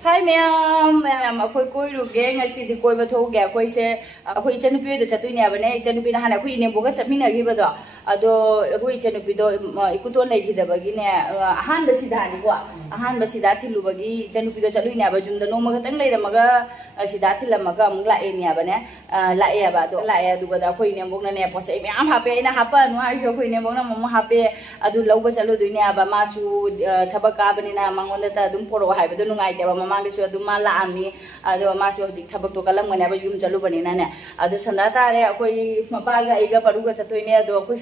Hai ma'am अखोई कोइरुगे ngasi कोई बथोगे अखोइसे अखोइ इचनुपि the चतुइने बने इचनुपि हाना अखोइ इनेबोगा चमिनागिबदो अदो अखोइ इचनुपि दो इकुतो लेखिदबगिने अहान बसिदानि को अहान बसिदा थिलुबगी इचनुपि दो चलुइने अब जुमदा नोमा खतंग लेरमगा सिदा थिलमगा अमुक लाएनि बने लाए अबादो लाए दुगदा अखोइ इनेबोगना ने पोसे म्याम हापे इना हापा नु आइसो अखोइ इनेबोगना मम हापे अदु लौबा चलुदुइने अब मासु थबक काबनिना मंगोंदा ता दुम पोरो हाइबदो नुगाइतेबा मांगदेसु अदुमा लाआमी अदो मासु हजिक थबक तो कलमगने अब युम चलुबनिना ने अदो संदा तारे अखोइ मपागा इगा परुगा चतुइने अदो अखोइ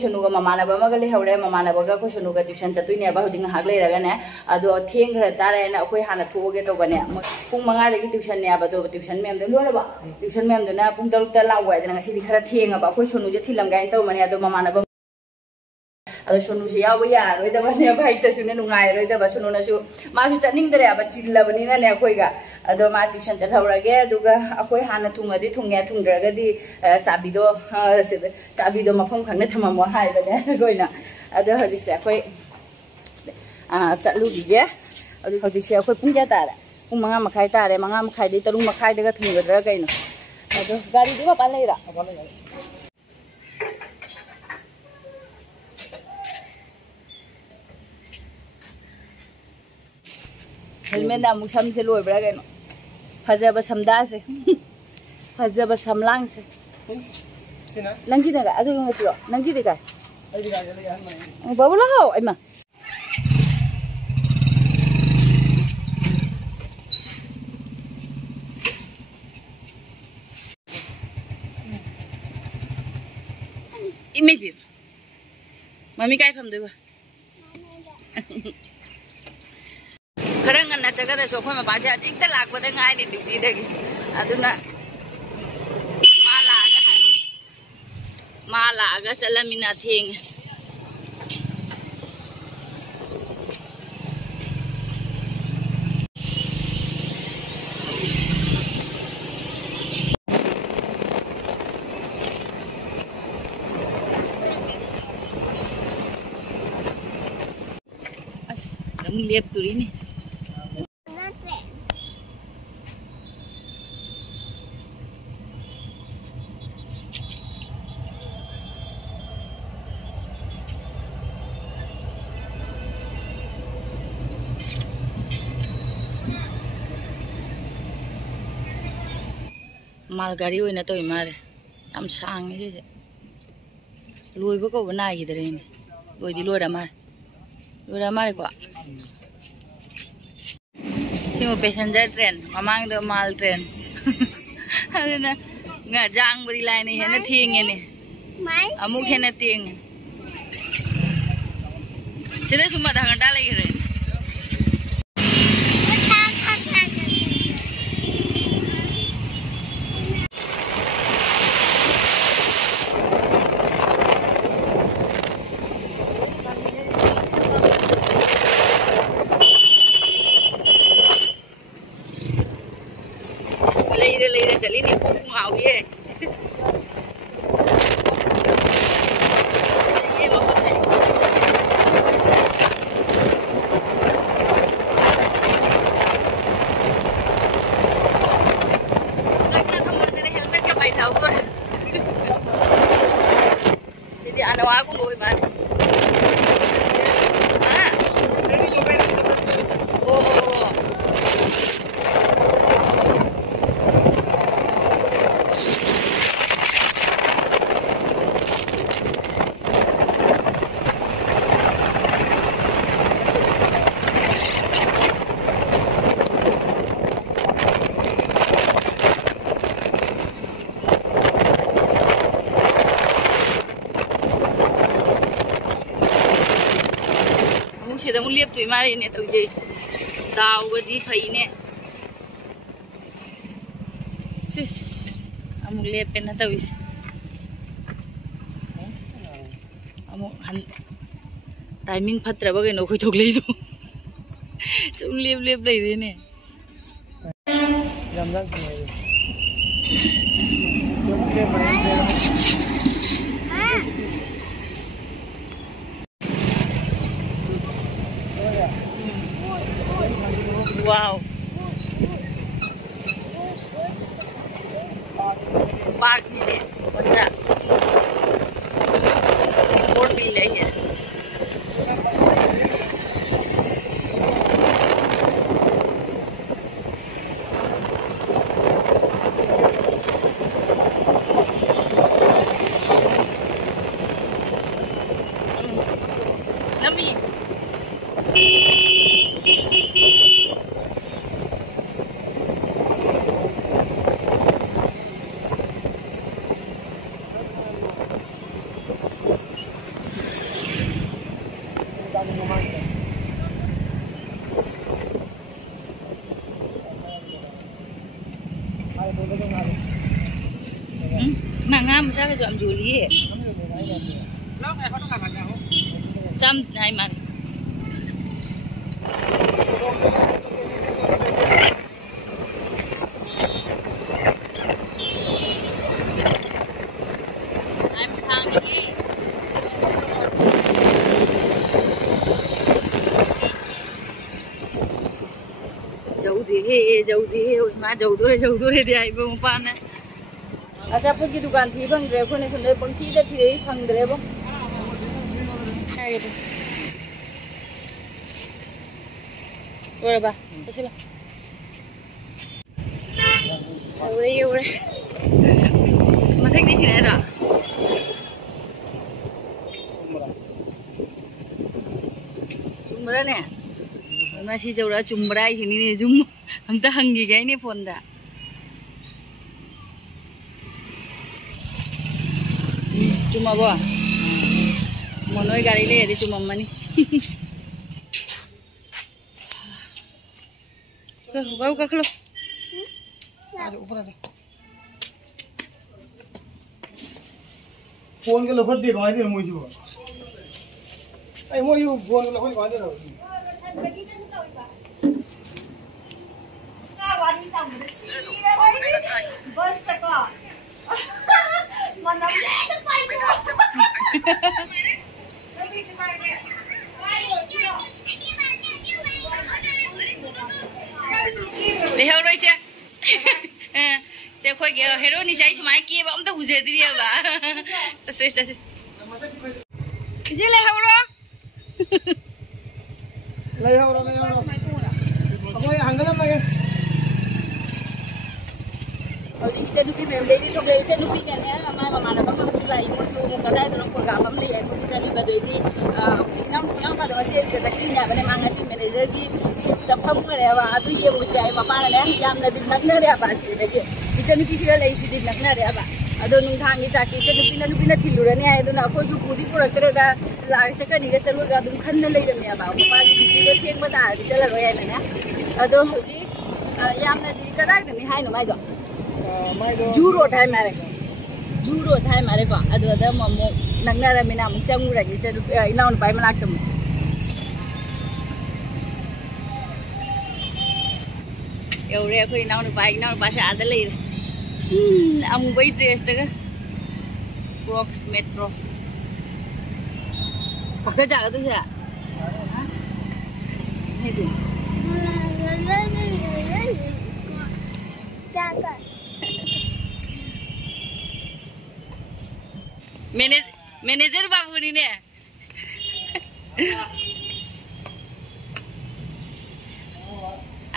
सोनुगा ममानबा मगा लेहौरे ममानबगा अखोइ सोनुगा ट्यूशन चतुइने अब हजिक हाक लेरगाने अदो थेंग खरा तारे ने अखोइ हाना थोगे तोबने पुंग 5 दगी ट्यूशन ने अब दो ट्यूशन मेम दो लोरबा ट्यूशन मेम दो ना पुंग 6 ता लावैदना ngasi खरा थेंगा अखोइ सोनुजे थिलमगाय तौमने अदो ममानबा सोनू से याव यारोदबने भाइतसुने नुगाइरोदब सोनूनसु मासु चनिंगदरे अब चिल्लबनिना ने अखोइगा अदो मा ट्यूशन चलहौरगे अदुगा अखोइ हाना थुंगदि थुंगे थुंद्रगदि चाबिदो मफम खंगने थममो हाइबने अखोइना अदो हजिसे अखोइ चलुगिगे अदु हजिसे अखोइ पुंग क्या तारे पुंग 5 मखाइ तारे 5 मखाइदि 3 मखाइदगा थुंगदरा कइनो अदो गाड़ी दुवा पालेरा हेलमेट ना मुख समसे लोइब्रा कइनो फजब समदा से फजब समलांग से सिना नंगी नगा अदु ngatiyo नंगी देगा अदि गागे ले यान माने बाबुला हो एमा इमेबी मम्मी काय फमदोबा खरा ngana chagada so khoi ma ba ja dikta lakbada ngai ni duty dagi aduna mala aga salamina thing as dam lep turi ni मालगाड़ी होइना तो इमारे हम सांग से लोइबो को बनाई गिदरे ने लोइदि लोइरा मारे को सिमो पैसेंजर ट्रेन ममांग दो माल ट्रेन अदना nga jang bari line ne hena thienge ne amuk hena tieng sida suma da nganda lai re leire chali ni ko ngau ye helmet ka bai thau ko jadi anawa ko boy man da mun liep tui mari ne tau je daw ga di phai ne sis amu liep na tau amu han timing phatra ba ke no khoi thok lei do sum liep lei de ne ram ram wow park है बच्चा board भी ले है नमी ngam sao cái chọn dùi lý trăm hai mặt em sang đi dầu thì má dầu tôi đi ai bông pan này अच्छा put की दुकान थी फंगद्रे कोने सुंदर पंक्ति दे थी रे फंगद्रे बो आगे तो ओरे बा चला ओरे मथक नहीं छिने रा चुमरा ने मासी जौरा चुमरा इसिनी ने जुम हम त हंगी गए ने फोन दा cuma bawa monoi gari le di cuma mani bau ka khlo aja ऊपर aja phone ke lofar de gawa de moi jibo ai moi you phone ke lofar gawa de ro ka wani ta mu si ra bas ta ka mana लेहौ रही से ते खोई के हेरो नि साइ सुमाय के बम त उजे दिरिया बा चसे जे लेहौ रो अबो हंगला मगे Jadi kita nupi member ini tu kita nupi kan ya, mana mana pun masuk lagi, masuk muka dah dalam program kami lihat, masuk jadi pada ini, kita pada masih kita kini apa ni mangasi manager di situ pun mereka ada ye musya, apa mana ni jam nanti nak nari apa sih, jadi kita nupi kita lagi sih nak nari apa, ada nunggang kita nupi na tiluran ni, ada nak kau juga budi pura kerja lagi cakap ni kita lu ada nungkan nilai demi apa, apa ni kita tiang pada kita lalu ya ni, ada jadi jam nanti kita dah ni hai nomai tu. Juro thai mare ba adu ada mo nangna mina mu changu ra gi chadu inaun pai malak tum eure khoi inaun pai sa ada le amu bai dress ta ga box metro ka ja ga tu ja hai tu ja ka manager बाबू नी ने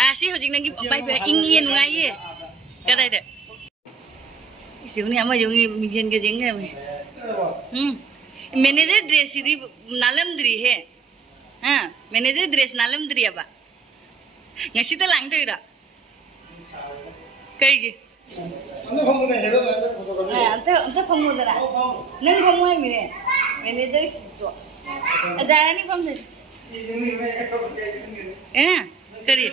आसी housing नंगी bye bye इंगी नुगाये कदाय दे इसिउनि आमा जोंगी Meissen के जेंग ने manager dress इदि नालमद्री हे हां मैनेजर ड्रेस नालमद्री बा ngasi ta lang tira kai gi ante phangmuda hero ante phangmuda ra nang phangmoi mi manager so ajara ni phangde kari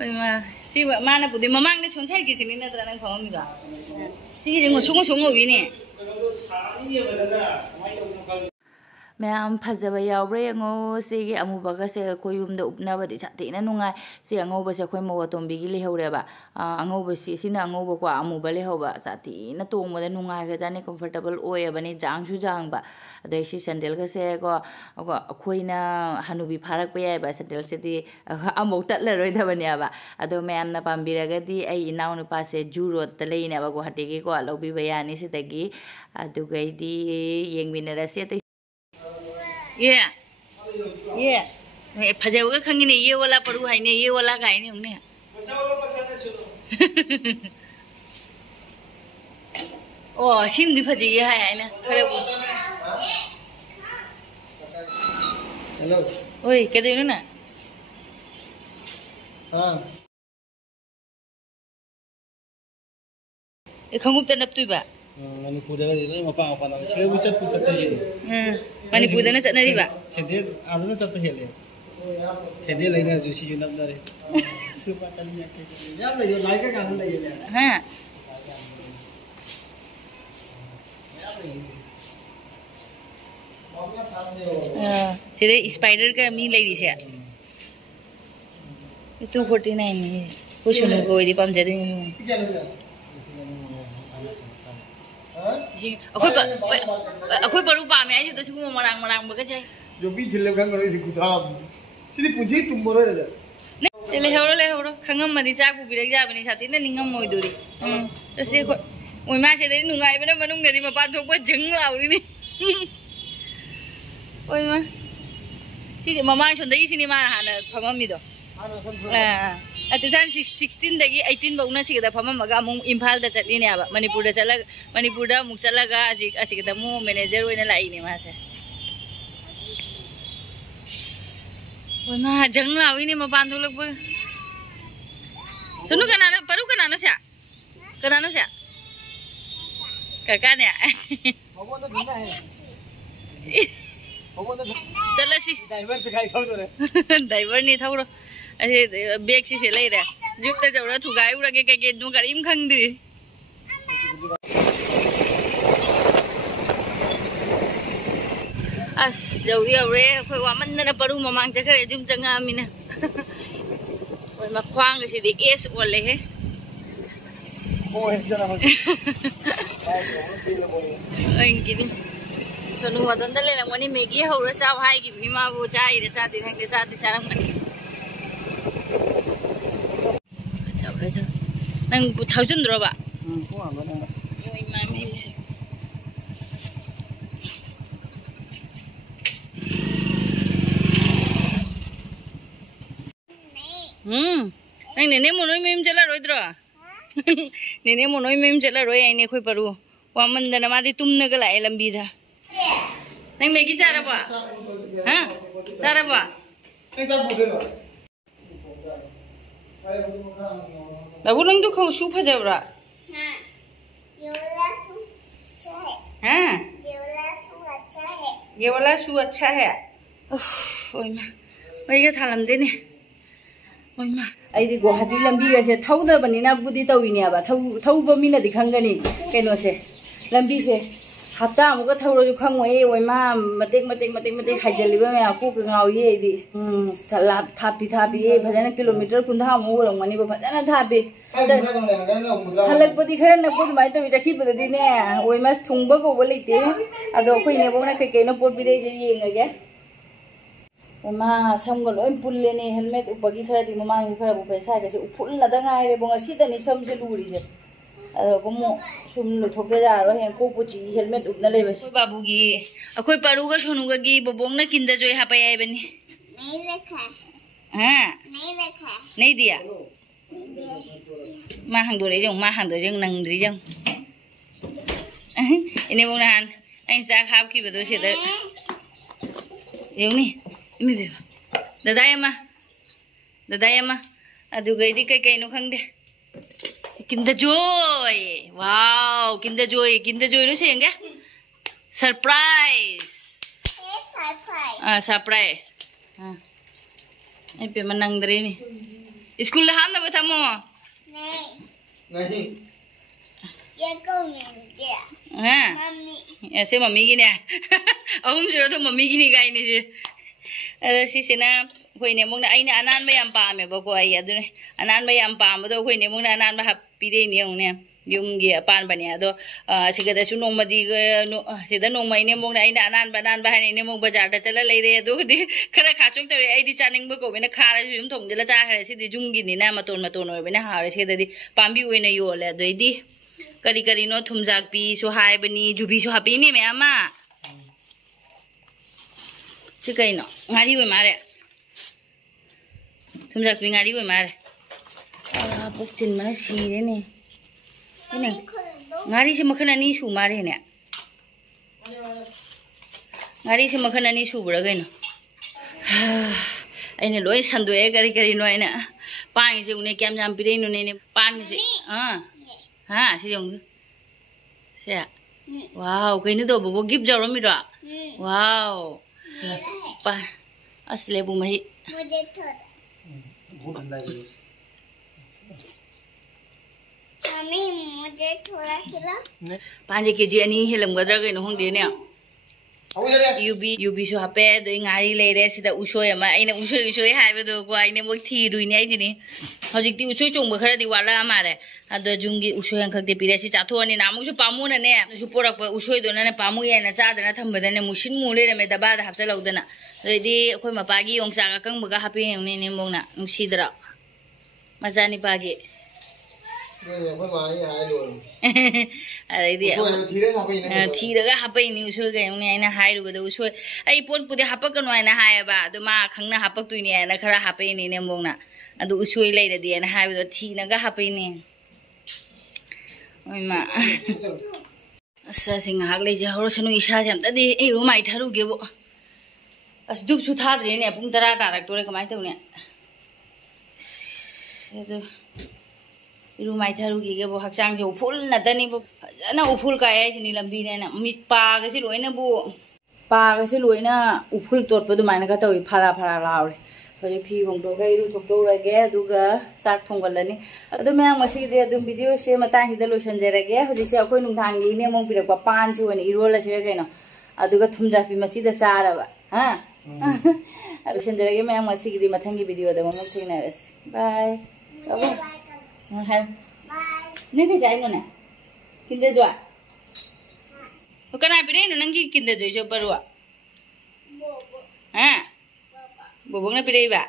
oi ma si mana pudi mamang ni sonsai ki sini na tra nang phangmi ga si ji ngo sungo wi ni ma'am फजब याब्रे यंगो सिगी अमुबगा से अखोय युमदा उपनाबदि साथेना नुंगाय सि अंगौबा से अखोय मवा तोंबिगी लेहौरेबा अंगौबा सिना अंगौबा को अमुबा लेहौबा साथेना तोंबदा नुंगाय गजाने कंफर्टेबल ओयबने जांगसु जांगबा अदै सि सैंडल का से को अखोयना हनुबी फारक यायबा सैंडल सेदि अमौ तटलरोयदबनेबा अदो मैम ना पाम्बिरगदि ऐ इनाउ नुपा से जू रोड त लेइनेबा गुवाहाटी की को लौबिबा यानी सिदगी अदुगैदि येंगमिनरसे ये फजबगा खंगिने ये वाला परू हाइने ये वाला गाइने उंगने ओ सिमदि फजि हाय हाइना खरे हेलो ओय केदैनो ना हां ए खंगुप त नप्तुबा मणिपुरदा ले मपा मपा ना सिगे बुचत पुचत हे मणिपुरदा न चतनरिबा सेदेर आदुना चत हेले सेदेर लेना जुसी जु नबदारे सुपा तनिया के याम ले लाइका गान ले ले हां मामला सामने सिरे स्पाइडर का मी लेडी से 249 ने कुछ न कोई पम जदि अखोय परू पामे आइ तो सुगु मरांग मरांग बगसे जो भी थिले खंग रे सिकुथा सिदि पुजी तुमरो रे ले हेरो खंगम मदि चा पु बिरग जाबनि साथि न निंगम मोइदुरी तसे खो ओइ मा से दे नुंगाइ बना मनुंग दे मपा थोक जंग लाउरी नि ओइ मा सि ममा सोंदगी सिनेमा हाना फममिदो 2016 दगी 18 बौना सिगदा फममगा मु इम्फाल दा चटलिने आबा मणिपुर दा मु चलगा असिगदा मु मैनेजर ओइना लाइने मासे ओइ मा जंग लाविने मपान थोलक ब सुनु कनाना परू कनाना से काका ने चलसी ड्राइवर दिखाई खाउ तो ड्राइवर नि थौरो असे बैग से ले रे जुबदा जौरा थुगाय उरगे के नु करिम खंगदि अस जौरी औरे खoi वामनना परू ममांग चखरे जुम चंगा मिना ओइ मख्वांग सिदि एस ओले हे ओइ जरा हो ओइ सोनु मदन ले लंगनी मैगी हौरा चाव हाय गिबनि माबो चाइ रे चाति नंगे चाति चारंगनि चावरे जा नंग थाउजन्ड्रोबा को आबा नंग ओइ मामे से नंग नेने मोनोय मेम चला रोइद्रो नेने मोनोय मेम चला रोय आइने खoi परू वामनदना मादि तुमनगा लाए लंबीदा नंग मैगी चारबा हां चारबा बाबू नंग तो खौ सु फजबरा हां ये वाला सु अच्छा है ओइ मा मैगा थालम देने ओइ मा आइदि गुवाहाटी लंबी गसे थौदबनिना बुदी तविनेबा थौबो मिनादि खंगनी केनो से लंबी से हफ्ता अमुक थौरो खंगोय ओइ मा मतेक हाइजलिबा मै को गाउये आइदि थापति थापि भजना किलोमीटर 50 मु ओरंगमनि बो भजना थापि हलकपदि खरा नपो दुमाय तो चखिबदि ने ओइ मा थुंगबा गोबो लेते अदो खइने बोना केकेनो पोट बिदे से येंगगे ओमा समगो लोय पुल्लेने हेलमेट उपगी खरा दि ममांग खरा बो पैसा गसे उफुल्लदा गायरे बो ngसिदनि समसे लुरिसे अदो कोमो सुम लुथोके जारो हे को पुची हेलमेट उपना लेबस बाबूगी अखोय परुगा सोनुगागी बोबोंगना किंदा जोय हापा यायबनी नहीं देखा हां नहीं दिया मा हांदोरे जों नंद्रि जों इने बोंना हान आइ जा खाबखि बदो सेदा एवनी इमे बे दादायमा अदुगैदि कइनो खंगदे किंदा जोय वाओ किंदा जोय रो सेंगे सरप्राइज सरप्राइज हां ए पे मनंगदरे नि स्कूल हां ना बथमो नहीं ऐसे मम्मी की ने अहम से तो मम्मी की नहीं गाई नहीं से सिना कोई ने मुंगना आई ने अनान में पाम है बको आई अदुने अनान में पाम दो कोई ने मुंगना अनान में पीदे नहीं होने युंगी पान बने दो सिगदा सु नोमदी सिदा नोमई ने मुंगना आई ने अनान है ने मुंग बाजार दा चला ले रे दो गदि खरा खाचोक तरे आई दी चानिंग बको बेने खारा जुम थोंगदेला चा खरे सिदि जुंगी नि ना मटोन ओय बेने हारे सिदि पांबी ओइना योले दोइदि करी करी नो थुमजाक पी सु हाइबनी जुबी सु हापी नि मैमा से कहीं गाड़ी हुए मारे तुम जाक गाड़ी हुए मारे पुक्तिन मन सीरे ने गाड़ी से मखन अनी सु मारे ने गाड़ी से मखन अनी सुब्रा गइनो अने लोय संदोए करी करी नो अने पानी से उन्हें क्याम जाम पिरे नो ने पानी से हां से जोंग से वाओ कइनो तो बबो गिफ्ट जरो मिरो वाओ पा असले बु मही मुझे थोड़ा मम्मी मुझे थोड़ा खिला 5 केजी अनि हेलमगद्रा गइनो होंदे ने युबी सु हापे दoi ngari leire sida usoi ama aina usoi haibado ko aina mo thi ruini ai dini hojikti usoi chongba khara di wala amare ado jungi usoi ang khakte pire si chatho ani namu su pamu na ne su porak usoi do na ne pamu ya na cha da na thamba da ne musin mu le me da ba da hapsa laud na doi di khoi ma pagi yong cha ga kang ba ga hapi ne ne mong na nusidra majani pagi थीरगा हापैनी उसोय गयौने आइना हाइरुबदो उसोय आई pot पुदे हापकनो आइना हायबा अदो मा खंगना हापकतुइने आइना खरा हापैनी ने मोंगना अदो उसोय लैरदि आइना हाइबदो थीनगा हापैनी ओइमा असा सिंग हाक लैजे हरसनु इसा जमतदि ए रुमाइ थारुगेबो अस दुबसु थाद्रेने पुंग 10 तारक्तोरे कमाइ तौने एदो इरु माइथारुगी के बो हक्चांग से उफुल नदनी बो फजना उफुल काय सिनी लंबी ने मिट पागसे लोइना बो पागसे लोइना उफुल तोटप दुमाइना का तोइ फारा फारा लाउरे होजे फी होंदो गे इरु थोक्तो रगे दुगा साक थोंगलनी अदो मैंग मसी दे दुम वीडियो से मतांग हिदा लोसन जरगे होजे से अखोय नुंथांगी ने मों पिरक पान से वनी इरोला से गइनो अदुगा थुमजापी मसी दा सारबा हा लोसन जरगे मैंग मसी दी मथंगी वीडियो दा मों थिंगनारस बाय कबो हाय ने के जाइनो ने किंदे जो तो कना पिरे नो नंगी किंदे जो जो बरुआ हां बोबो ने पिरे बा